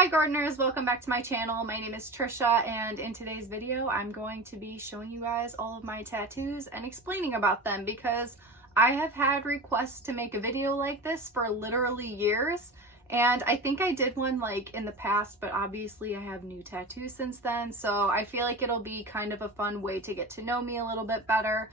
Hi gardeners, welcome back to my channel. My name is Trisha, and in today's video I'm going to be showing you guys all of my tattoos and explaining about them because I have had requests to make a video like this for literally years, and I think I did one like in the past, but obviously I have new tattoos since then, so I feel like it'll be kind of a fun way to get to know me a little bit better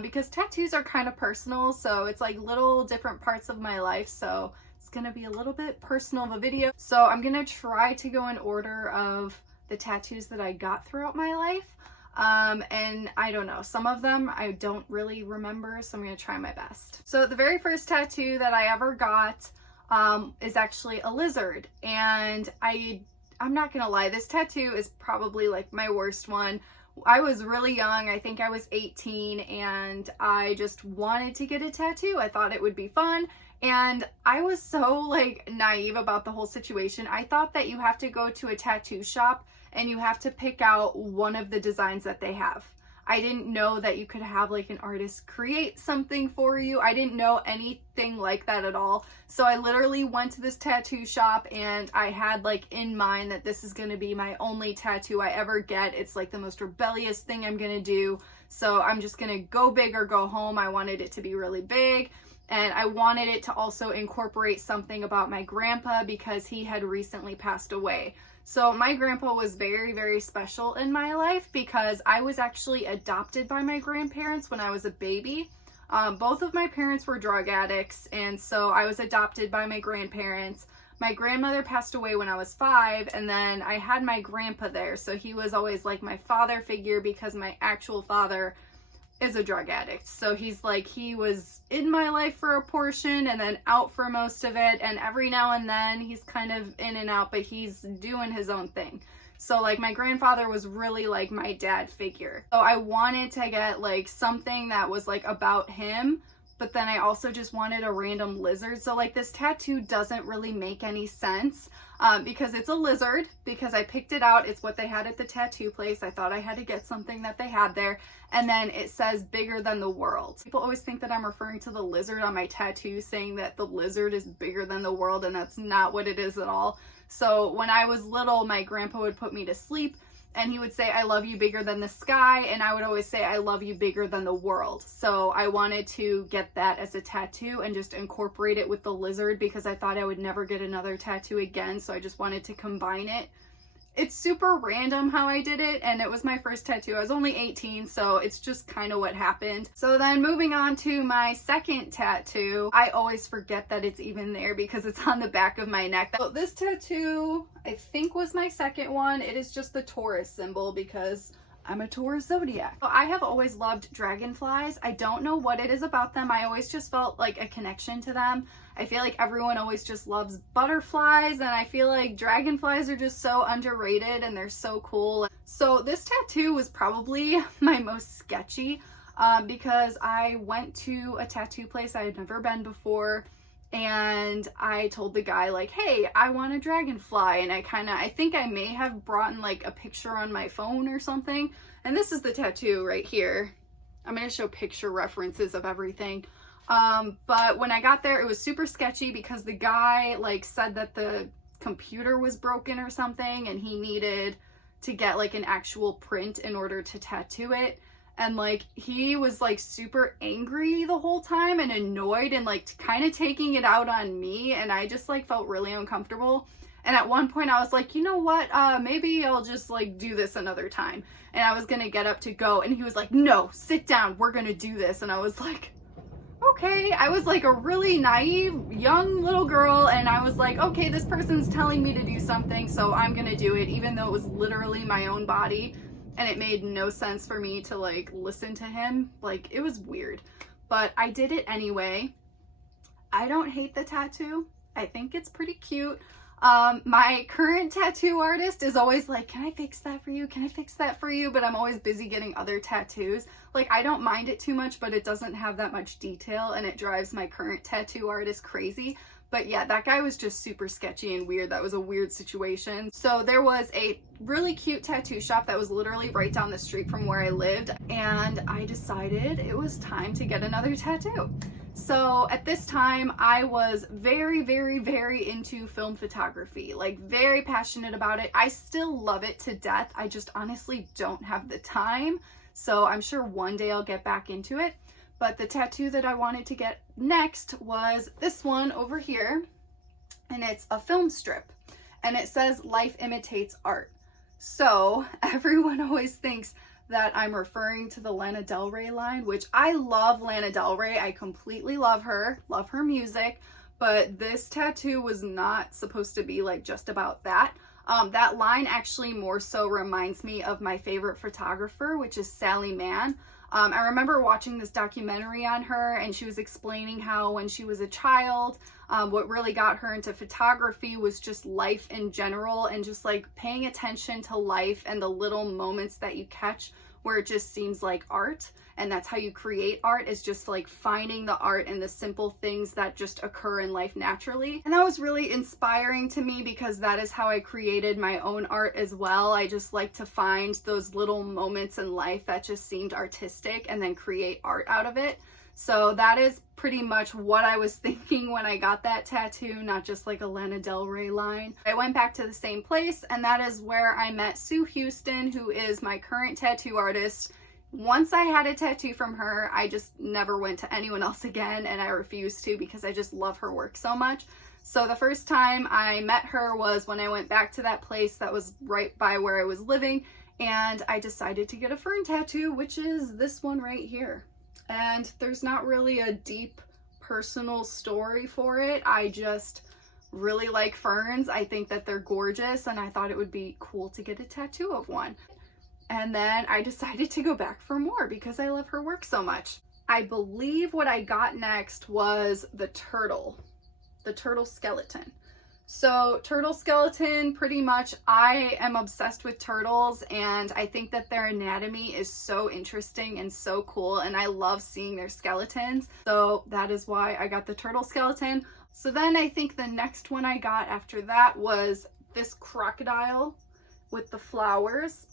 because tattoos are kind of personal, so it's like little different parts of my life, so it's gonna be a little bit personal of a video. So I'm gonna try to go in order of the tattoos that I got throughout my life. And I don't know, some of them I don't really remember, so I'm gonna try my best. So the very first tattoo that I ever got is actually a lizard, and I'm not gonna lie, this tattoo is probably like my worst one. I was really young, I think I was 18, and I just wanted to get a tattoo. I thought it would be fun. And I was so like naive about the whole situation. I thought that you have to go to a tattoo shop and you have to pick out one of the designs that they have. I didn't know that you could have like an artist create something for you. I didn't know anything like that at all. So I literally went to this tattoo shop and I had like in mind that this is going to be my only tattoo I ever get. It's like the most rebellious thing I'm going to do. So I'm just going to go big or go home. I wanted it to be really big. And I wanted it to also incorporate something about my grandpa because he had recently passed away. So my grandpa was very, very special in my life because I was actually adopted by my grandparents when I was a baby. Both of my parents were drug addicts, and so I was adopted by my grandparents. My grandmother passed away when I was 5, and then I had my grandpa there. So he was always like my father figure because my actual father is a drug addict. So he's like, he was in my life for a portion and then out for most of it, and every now and then he's kind of in and out, but he's doing his own thing. So like my grandfather was really like my dad figure. So I wanted to get like something that was like about him, but then I also just wanted a random lizard. So like this tattoo doesn't really make any sense because it's a lizard, because I picked it out. It's what they had at the tattoo place. I thought I had to get something that they had there. And then it says bigger than the world. People always think that I'm referring to the lizard on my tattoo, saying that the lizard is bigger than the world, and that's not what it is at all. So when I was little, my grandpa would put me to sleep and he would say, "I love you bigger than the sky," and I would always say, "I love you bigger than the world." So I wanted to get that as a tattoo and just incorporate it with the lizard because I thought I would never get another tattoo again, so I just wanted to combine it. It's super random how I did it, and it was my first tattoo. I was only 18, so it's just kind of what happened. So then moving on to my second tattoo, I always forget that it's even there because it's on the back of my neck. So this tattoo, I think, was my second one. It is just the Taurus symbol because I'm a Taurus zodiac. So I have always loved dragonflies. I don't know what it is about them. I always just felt like a connection to them. I feel like everyone always just loves butterflies, and I feel like dragonflies are just so underrated and they're so cool. So this tattoo was probably my most sketchy because I went to a tattoo place I had never been before, and I told the guy like, "Hey, I want a dragonfly," and I think I may have brought in like a picture on my phone or something, and this is the tattoo right here. I'm gonna show picture references of everything. But when I got there, it was super sketchy because the guy like said that the computer was broken or something and he needed to get like an actual print in order to tattoo it. And like he was like super angry the whole time and annoyed and like kind of taking it out on me, and I just like felt really uncomfortable. And at one point I was like, you know what, maybe I'll just like do this another time. And I was gonna get up to go, and he was like, "No, sit down, we're gonna do this." And I was like, okay. I was like a really naive young little girl, and I was like, okay, this person's telling me to do something, so I'm gonna do it, even though it was literally my own body and it made no sense for me to like listen to him. Like, it was weird, but I did it anyway. I don't hate the tattoo. I think it's pretty cute. My current tattoo artist is always like, "Can I fix that for you? Can I fix that for you?" But I'm always busy getting other tattoos. Like, I don't mind it too much, but it doesn't have that much detail, and it drives my current tattoo artist crazy. But yeah, that guy was just super sketchy and weird. That was a weird situation. So there was a really cute tattoo shop that was literally right down the street from where I lived, and I decided it was time to get another tattoo. So at this time, I was very, very, very into film photography, like very passionate about it. I still love it to death. I just honestly don't have the time. So I'm sure one day I'll get back into it. But the tattoo that I wanted to get next was this one over here. And it's a film strip. And it says, "Life imitates art." So everyone always thinks that I'm referring to the Lana Del Rey line, which I love Lana Del Rey. I completely love her music, but this tattoo was not supposed to be like just about that. That line actually more so reminds me of my favorite photographer, which is Sally Mann. I remember watching this documentary on her, and she was explaining how when she was a child, what really got her into photography was just life in general, and just like paying attention to life and the little moments that you catch where it just seems like art. And that's how you create art, is just like finding the art in the simple things that just occur in life naturally. And that was really inspiring to me, because that is how I created my own art as well. I just like to find those little moments in life that just seemed artistic and then create art out of it. So that is pretty much what I was thinking when I got that tattoo, not just like a Lana Del Rey line. I went back to the same place, and that is where I met Sue Houston, who is my current tattoo artist. Once I had a tattoo from her, I just never went to anyone else again, and I refused to, because I just love her work so much. So the first time I met her was when I went back to that place that was right by where I was living, and I decided to get a fern tattoo, which is this one right here. And there's not really a deep personal story for it. I just really like ferns. I think that they're gorgeous, and I thought it would be cool to get a tattoo of one. And then I decided to go back for more because I love her work so much. I believe what I got next was the turtle skeleton. So turtle skeleton, pretty much, I am obsessed with turtles, and I think that their anatomy is so interesting and so cool, and I love seeing their skeletons. So that is why I got the turtle skeleton. So then I think the next one I got after that was this crocodile with the flowers.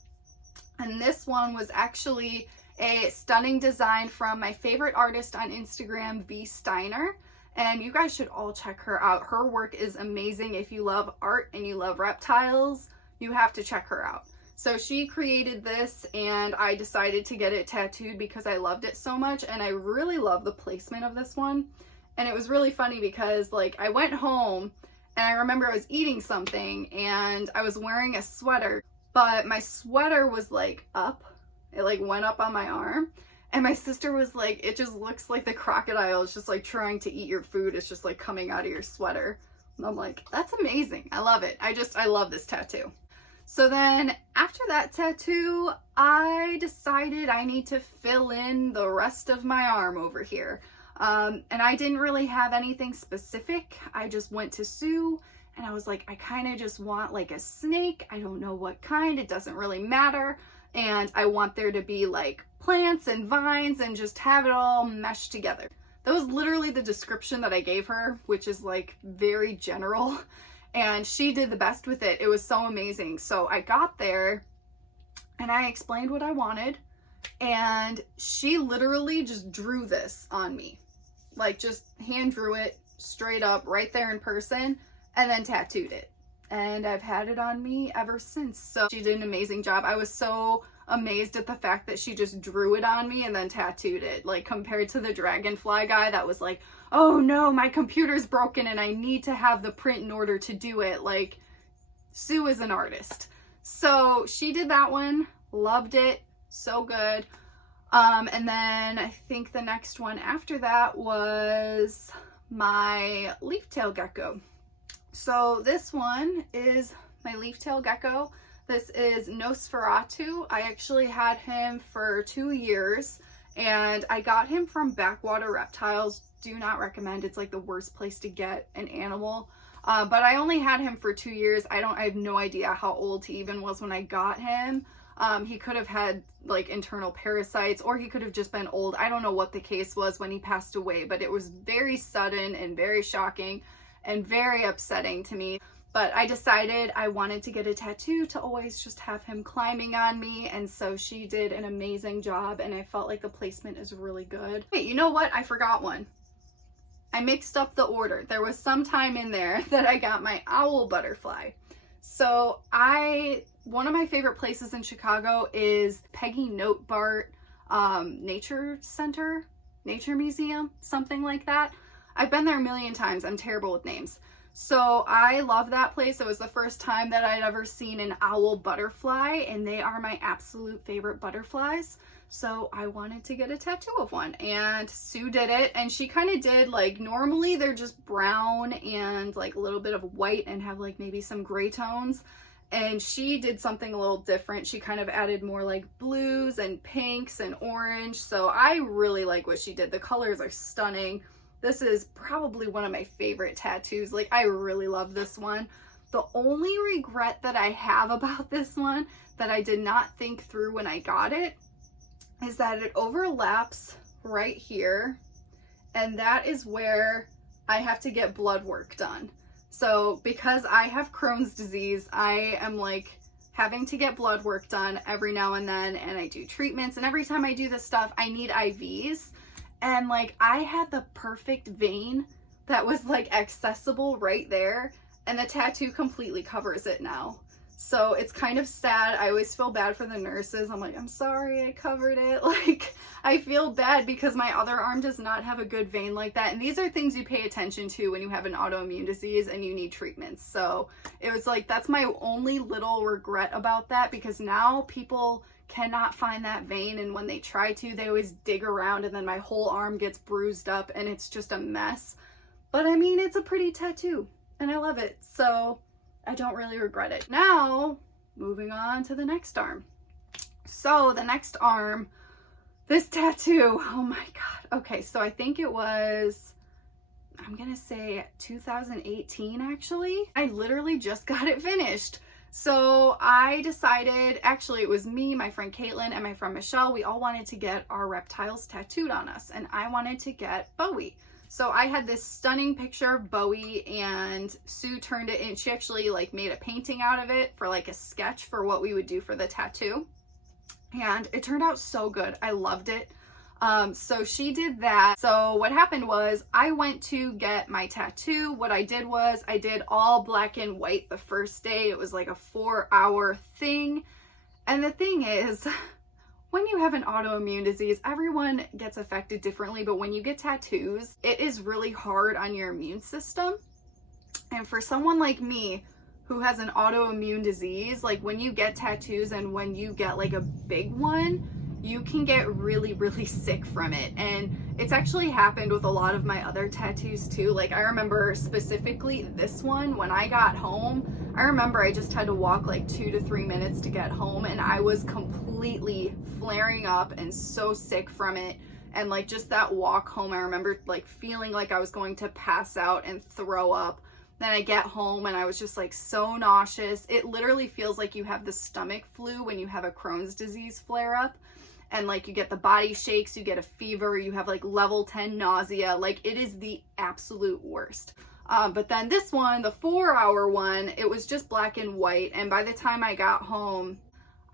And this one was actually a stunning design from my favorite artist on Instagram, V Steiner. And you guys should all check her out. Her work is amazing. If you love art and you love reptiles, you have to check her out. So she created this, and I decided to get it tattooed because I loved it so much, and I really love the placement of this one. And it was really funny because like I went home and I remember I was eating something and I was wearing a sweater, but my sweater was like up. It like went up on my arm. And my sister was like, "It just looks like the crocodile is just like trying to eat your food. It's just like coming out of your sweater." And I'm like, that's amazing. I love it. I love this tattoo. So then after that tattoo, I decided I need to fill in the rest of my arm over here. And I didn't really have anything specific. I just went to Sue and I was like, I kind of just want like a snake. I don't know what kind. It doesn't really matter. And I want there to be like plants and vines and just have it all meshed together. That was literally the description that I gave her, which is like very general, and she did the best with it. It was so amazing. So I got there and I explained what I wanted, and she literally just drew this on me, like just hand drew it straight up right there in person, and then tattooed it. And I've had it on me ever since. So she did an amazing job. I was so amazed at the fact that she just drew it on me and then tattooed it, like compared to the Dragonfly guy that was like, "Oh no, my computer's broken and I need to have the print in order to do it." Like, Sue is an artist. So she did that one, loved it, so good. And then I think the next one after that was my leaf-tail gecko. So this one is my leaf-tail gecko. This is Nosferatu. I actually had him for 2 years, and I got him from Backwater Reptiles. Do not recommend. It's like the worst place to get an animal. But I only had him for 2 years. I have no idea how old he even was when I got him. He could have had like internal parasites, or he could have just been old. I don't know what the case was when he passed away, but it was very sudden and very shocking and very upsetting to me. But I decided I wanted to get a tattoo to always just have him climbing on me, and so she did an amazing job, and I felt like the placement is really good. Wait, you know what? I forgot one. I mixed up the order. There was some time in there that I got my owl butterfly. So one of my favorite places in Chicago is Peggy Notebart Nature Center, Nature Museum, something like that. I've been there a million times. I'm terrible with names. So I love that place. It was the first time that I'd ever seen an owl butterfly, and they are my absolute favorite butterflies. So I wanted to get a tattoo of one, and Sue did it, and she kind of did, like, normally they're just brown and like a little bit of white and have like maybe some gray tones, and she did something a little different. She kind of added more like blues and pinks and orange. So I really like what she did. The colors are stunning. This is probably one of my favorite tattoos. Like, I really love this one. The only regret that I have about this one that I did not think through when I got it is that it overlaps right here, and that is where I have to get blood work done. So because I have Crohn's disease, I am like having to get blood work done every now and then, and I do treatments, and every time I do this stuff I need IVs, and like I had the perfect vein that was like accessible right there, and the tattoo completely covers it now. So it's kind of sad. I always feel bad for the nurses. I'm like, I'm sorry I covered it. Like, I feel bad because my other arm does not have a good vein like that. And these are things you pay attention to when you have an autoimmune disease and you need treatments. So it was like, that's my only little regret about that, because now people cannot find that vein. And when they try to, they always dig around, and then my whole arm gets bruised up and it's just a mess. But I mean, it's a pretty tattoo and I love it. So I don't really regret it. Now, moving on to the next arm. So the next arm, this tattoo, oh my God. Okay, so I think it was, I'm gonna say 2018 actually. I literally just got it finished. So I decided, actually it was me, my friend Caitlin, and my friend Michelle, we all wanted to get our reptiles tattooed on us, and I wanted to get Bowie. So I had this stunning picture of Bowie, and Sue turned it in. She actually like made a painting out of it for like a sketch for what we would do for the tattoo. And it turned out so good. I loved it. So she did that. So what happened was I went to get my tattoo. What I did was I did all black and white the first day. It was like a 4-hour thing. And the thing is, when you have an autoimmune disease, everyone gets affected differently, but when you get tattoos, it is really hard on your immune system. And for someone like me who has an autoimmune disease, like when you get tattoos and when you get like a big one, you can get really, really sick from it. And it's actually happened with a lot of my other tattoos too. Like I remember specifically this one, when I got home, I remember I just had to walk like 2 to 3 minutes to get home, and I was completely flaring up and so sick from it. And like just that walk home, I remember like feeling like I was going to pass out and throw up. Then I get home and I was just like so nauseous. It literally feels like you have the stomach flu when you have a Crohn's disease flare up. And like you get the body shakes, you get a fever, you have like level 10 nausea. Like it is the absolute worst. But then this one, the 4-hour one, it was just black and white. And by the time I got home,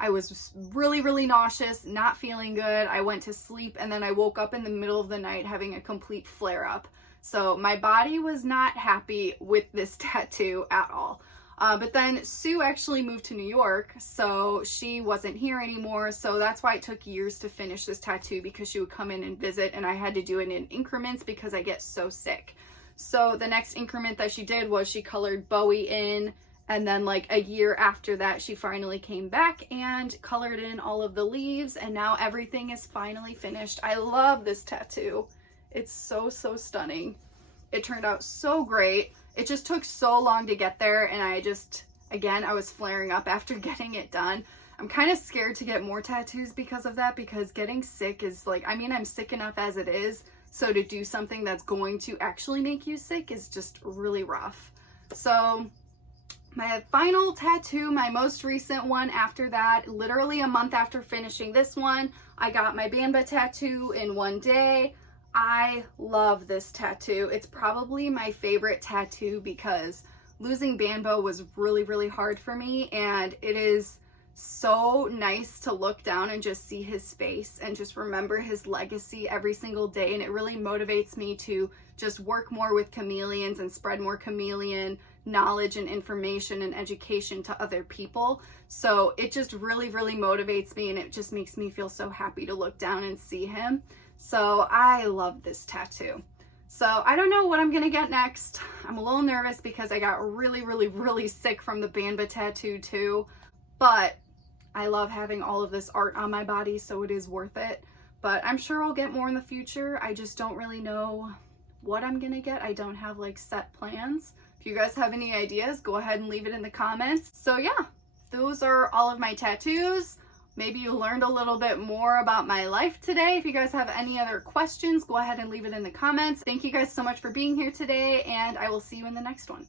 I was really, really nauseous, not feeling good. I went to sleep, and then I woke up in the middle of the night having a complete flare up. So my body was not happy with this tattoo at all. But then Sue actually moved to New York, so she wasn't here anymore. So that's why it took years to finish this tattoo, because she would come in and visit, and I had to do it in increments because I get so sick. So the next increment that she did was she colored Bowie in, and then like a year after that, she finally came back and colored in all of the leaves, and now everything is finally finished. I love this tattoo. It's so, so stunning. It turned out so great. It just took so long to get there, and I was flaring up after getting it done. I'm kind of scared to get more tattoos because of that, because getting sick is like, I mean, I'm sick enough as it is, so to do something that's going to actually make you sick is just really rough. So my final tattoo, my most recent one after that, literally a month after finishing this one, I got my Bamba tattoo in one day. I love this tattoo. It's probably my favorite tattoo because losing Bambo was really, really hard for me, and it is so nice to look down and just see his face and just remember his legacy every single day, and it really motivates me to just work more with chameleons and spread more chameleon knowledge and information and education to other people. So it just really, really motivates me, and it just makes me feel so happy to look down and see him. So I love this tattoo. So I don't know what I'm gonna get next. I'm a little nervous because I got really, really, really sick from the Banba tattoo too, but I love having all of this art on my body, so it is worth it. But I'm sure I'll get more in the future. I just don't really know what I'm gonna get. I don't have like set plans. If you guys have any ideas, go ahead and leave it in the comments. So yeah, those are all of my tattoos. Maybe you learned a little bit more about my life today. If you guys have any other questions, go ahead and leave it in the comments. Thank you guys so much for being here today, and I will see you in the next one.